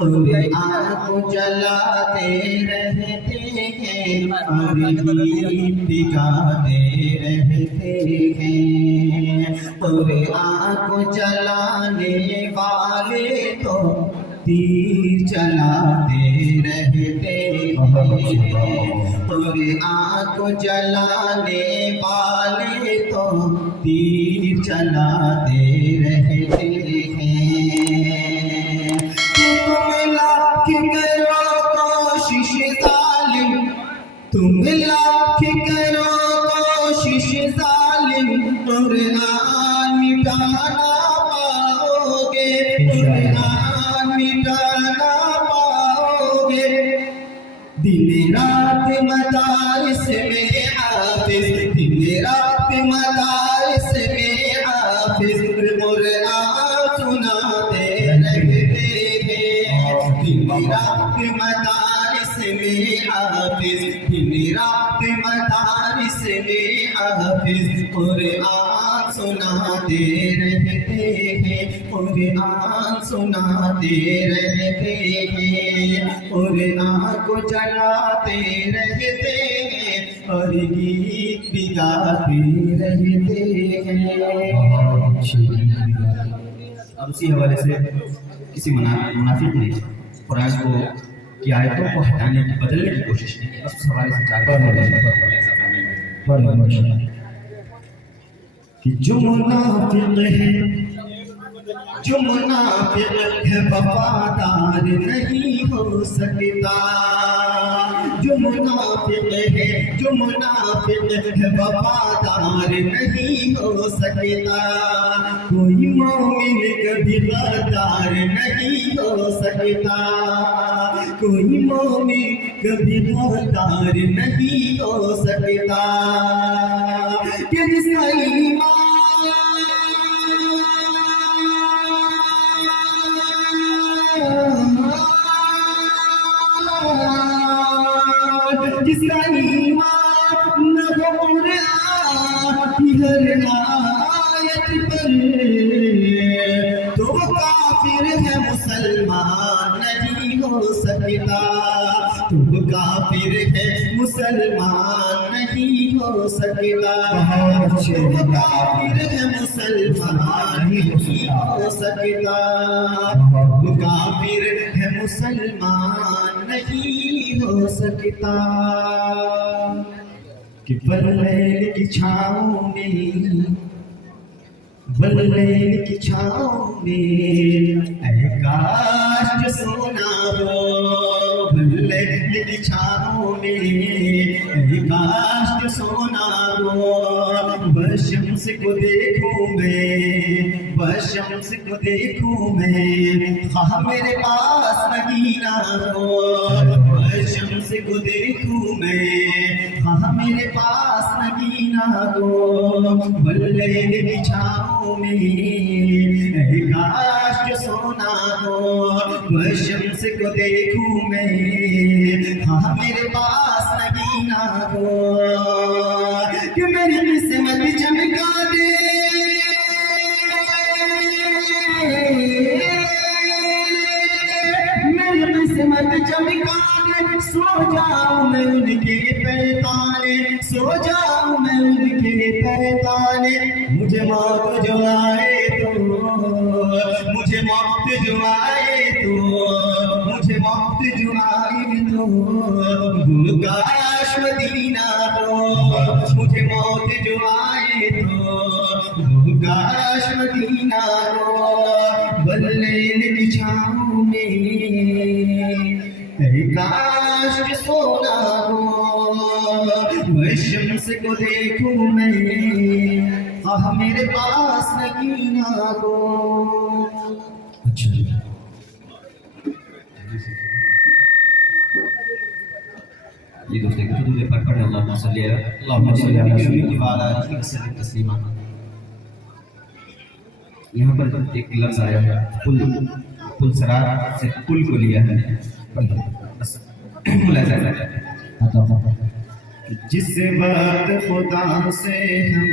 और आँख जलाते रहते हैं और गीत गाते रहते हैं। और आँख जलाने वाले तो तीर चलाते रहते हैं। और आँख जलाने वाले तो तीर चलाते रहते हैं। तुम लाख करो कोशिश जालिम, तुम लाख करो कोशिश जालिम, कुरान मिटाना पाओगे, कुरान मिटाना पाओगे। दिन रात मदारिस में हाफिज, दिन रात मदारिस में हाफिज, कुरान सुनाते रहते हैं। दिन रात मदारिस में हाफिज, दिन रात मदारिस में हाफिज, कुरान सुनाते रहते हैं, कुरान सुनाते रहते हैं। कुरान को जलाते रहते हैं और गीत भी गाते रहते हैं। अब उसी हवाले से किसी मुनाफिक ने कुरान को की आयतों को हटाने की, बदलने की कोशिश की। बस उस हवाले से कि जो मुनाफिक है, जो मुनाफिक है वफादार नहीं हो सकता। जो मुनाफिक है, जो मुनाफिक है वफादार नहीं हो सकता। कोई मोमिन कभी गद्दार नहीं हो सकता। कोई मोमिन कभी गद्दार नहीं हो सकता। कि जिसका ईमान, जिसका ईमान न हो हर आयत पर, तो वो काफिर है, मुसलमान नहीं हो सकता। तो वो काफिर है, मुसलमान नहीं हो सकता। तो वो काफिर है, मुसलमान नहीं हो सकता। वो काफिर है, मुसलमान नहीं हो सकता। कि बल्लैल की छाँव में, बल्लैल की छाँव में ऐ काश जो सोना हो। बल्लैल की छाँव में ऐ काश जो सोना हो। बशम्स को देखूं मैं, बशम्स को देखूं मैं, हाँ मेरे पास मदीना हो। बशम्स को देखूं मैं, हाँ मेरे पास मदीना हो। बल्लैल की छाँव में ऐ काश जो सोना हो। बशम्स को देखूं मैं, हाँ मेरे पास मदीना हो। कि मेरी किस्मत चमका दे, मेरी किस्मत चमका दे। सो जाऊं मैं उनके पैताने, सो जाऊं मैं उनके पैताने। मुझे मौत जो आए तो, मुझे मौत जो आए तो, मुझे मौत जो आए तो काश मदीना हो। मुझे मौत जो आए तो काश मदीना हो। बल्लैल की छाँव में काश सोना हो। शम्स को देखूं मैं, हाँ मेरे पास मदीना हो। अच्छा ये दोस्त देखो तो तुझे पढ़ अल्लाहुम्मा सल्ली अला तस्लीमा। यहाँ पर एक लफ्ज आया है पुल, पुल सरार से पुल को लिया है। बस जिस वक्त खुदा से हम,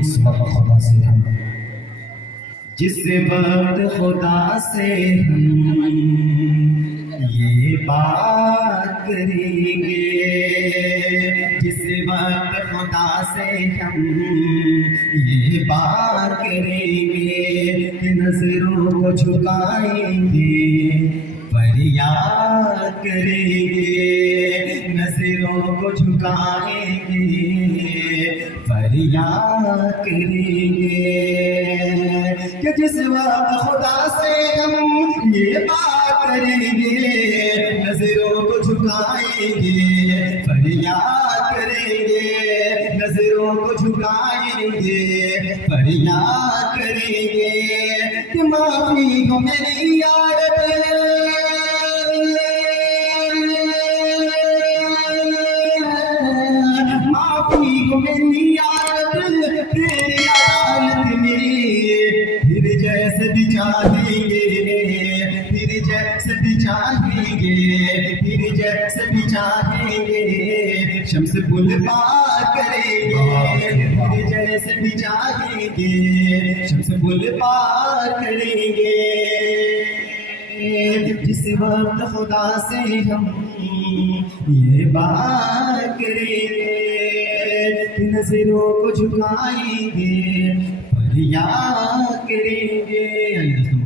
इस वक्त खुदा से हम, जिस वक्त खुदा से हम से हम ये बात करेंगे कि नजरों को झुकाएंगे, फरियाद करेंगे, नजरों को झुकाएंगे, फरियाद करेंगे कि जिस वक्त खुदा से हम ये बात करेंगे, नजरों को झुकाएंगे, फरियाद करेंगे, नजरों को झुकाएंगे, फरियाद करेंगे कि माफी हो मेरी यार, माफी हो मेरी यार, तेरी अदालत में फिर जैसे भी चाहेंगे, फिर जैसे भी चाहेंगे, फिर जैसे भी चाहेंगे, शम्स पुल पार करेंगे, फिर जैसे भी चाहेंगे, शम्स पुल पार करेंगे। जिस वक्त खुदा से हम ये बात करेंगे, नजरों को झुकाएंगे, फरियाद करेंगे।